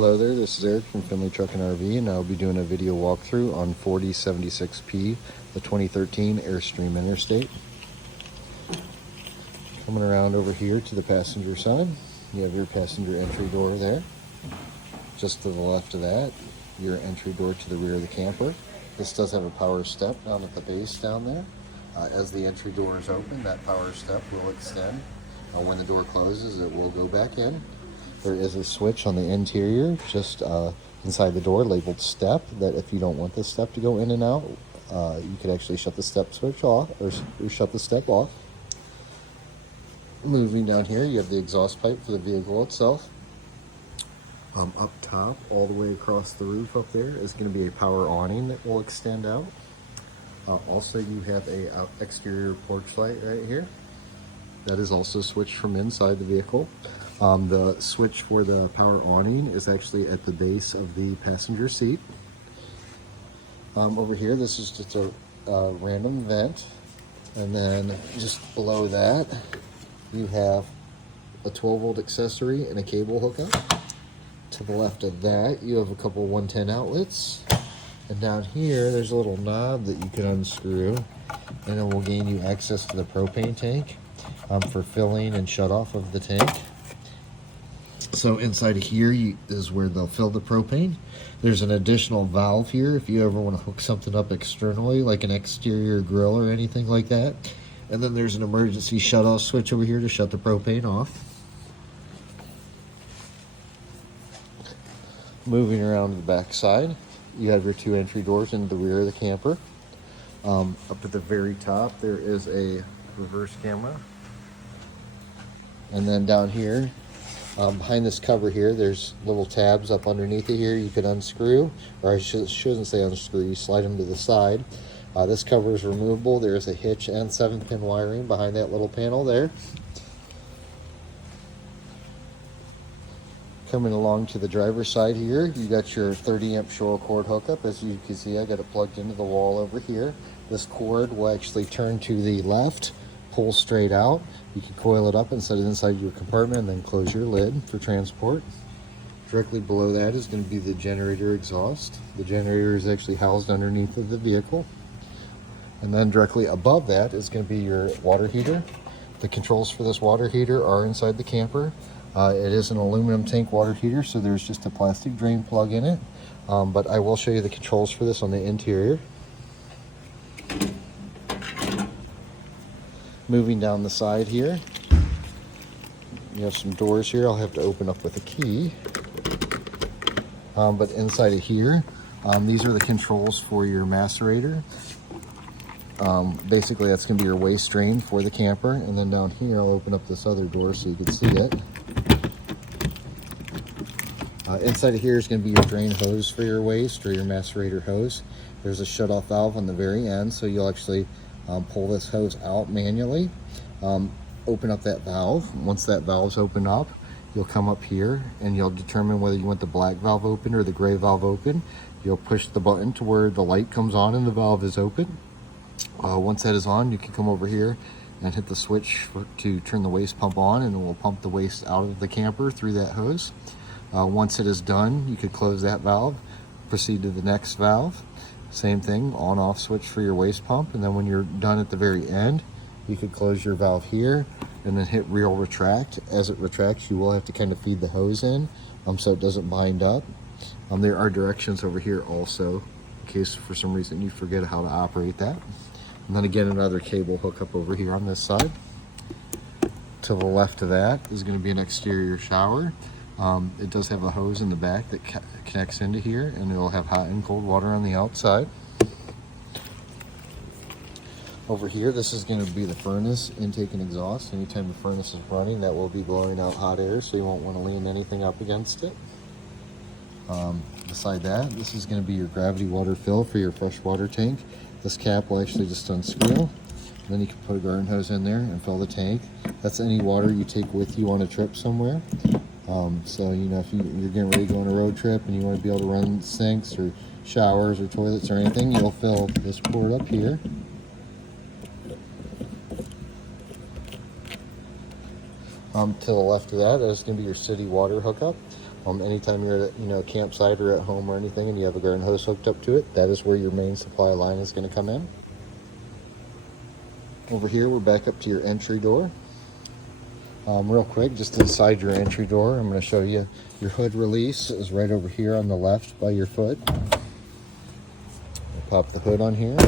Hello there, this is Eric from Finley Truck and RV, and I'll be doing a video walkthrough on 4076P, the 2013 Airstream Interstate. Coming around over here to the passenger side, you have your passenger entry door there. Just to the left of that, your entry door to the rear of the camper. This does have a power step down at the base down there. As the entry door is open, that power step will extend. When the door closes, it will go back in. There is a switch on the interior just inside the door labeled step, that if you don't want this step to go in and out, you could actually shut the step switch off or shut the step off. Moving down here, you have the exhaust pipe for the vehicle itself. Up top, all the way across the roof up there, is going to be a power awning that will extend out. Also, you have a exterior porch light right here. That is also switched from inside the vehicle. The switch for the power awning is actually at the base of the passenger seat. Over here, this is just a random vent. And then just below that, you have a 12-volt accessory and a cable hookup. To the left of that, you have a couple 110 outlets. And down here, there's a little knob that you can unscrew, and it will gain you access to the propane tank for filling and shut off of the tank. So inside of here is where they'll fill the propane. There's an additional valve here if you ever want to hook something up externally, like an exterior grill or anything like that. And then there's an emergency shut-off switch over here to shut the propane off. Moving around to the back side, you have your two entry doors into the rear of the camper. Up at the very top, there is a reverse camera. And then down here, behind this cover here, there's little tabs up underneath it here you can unscrew, or I shouldn't say unscrew, you slide them to the side. This cover is removable. There is a hitch and 7-pin wiring behind that little panel there. Coming along to the driver's side here, you got your 30-amp show cord hookup. As you can see, I got it plugged into the wall over here. This cord will actually turn to the left, pull straight out. You can coil it up and set it inside your compartment and then close your lid for transport. Directly below that is going to be the generator exhaust. The generator is actually housed underneath of the vehicle. And then directly above that is going to be your water heater. The controls for this water heater are inside the camper. It is an aluminum tank water heater, so there's just a plastic drain plug in it. But I will show you the controls for this on the interior. Moving down the side here, you have some doors here I'll have to open up with a key. But inside of here, these are the controls for your macerator. Basically, that's going to be your waste drain for the camper. And then down here, I'll open up this other door so you can see it. Inside of here is going to be your drain hose for your waste, or your macerator hose. There's a shut-off valve on the very end, so you'll actually pull this hose out manually. Open up that valve. Once that valve's open up, you'll come up here and you'll determine whether you want the black valve open or the gray valve open. You'll push the button to where the light comes on and the valve is open. Once that is on, you can come over here and hit the switch to turn the waste pump on, and it will pump the waste out of the camper through that hose. Once it is done, you could close that valve, proceed to the next valve. Same thing, on-off switch for your waste pump, and then when you're done at the very end, you could close your valve here and then hit reel retract. As it retracts, you will have to kind of feed the hose in so it doesn't bind up. There are directions over here also, in case for some reason you forget how to operate that. And then again, another cable hookup over here on this side. To the left of that is going to be an exterior shower. It does have a hose in the back that connects into here, and it'll have hot and cold water on the outside. Over here, this is going to be the furnace intake and exhaust. Anytime the furnace is running, that will be blowing out hot air, so you won't want to lean anything up against it. Beside that, this is going to be your gravity water fill for your fresh water tank. This cap will actually just unscrew. Then you can put a garden hose in there and fill the tank. That's any water you take with you on a trip somewhere. So, you know, if you're getting ready to go on a road trip and you want to be able to run sinks or showers or toilets or anything, you'll fill this port up here. To the left of that is going to be your city water hookup. Anytime you're at a campsite or at home or anything and you have a garden hose hooked up to it, that is where your main supply line is going to come in. Over here, we're back up to your entry door. Real quick, just inside your entry door, I'm going to show you your hood release is right over here on the left by your foot. Pop the hood on here.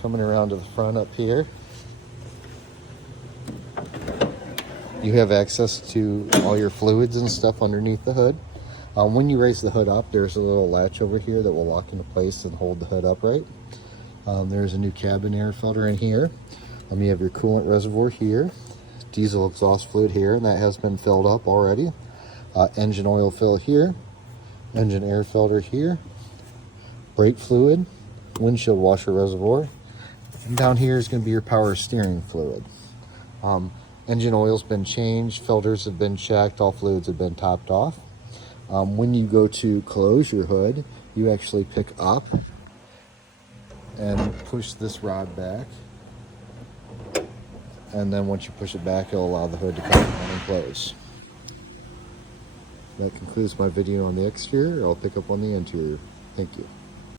Coming around to the front up here, you have access to all your fluids and stuff underneath the hood. When you raise the hood up, there's a little latch over here that will lock into place and hold the hood upright. There's a new cabin air filter in here. You have your coolant reservoir here, diesel exhaust fluid here, and that has been filled up already. Engine oil fill here, engine air filter here, brake fluid, windshield washer reservoir, and down here is going to be your power steering fluid. Engine oil's been changed, filters have been checked, all fluids have been topped off. When you go to close your hood, you actually pick up and push this rod back. And then once you push it back, it'll allow the hood to come on and close. That concludes my video on the exterior. I'll pick up on the interior. Thank you.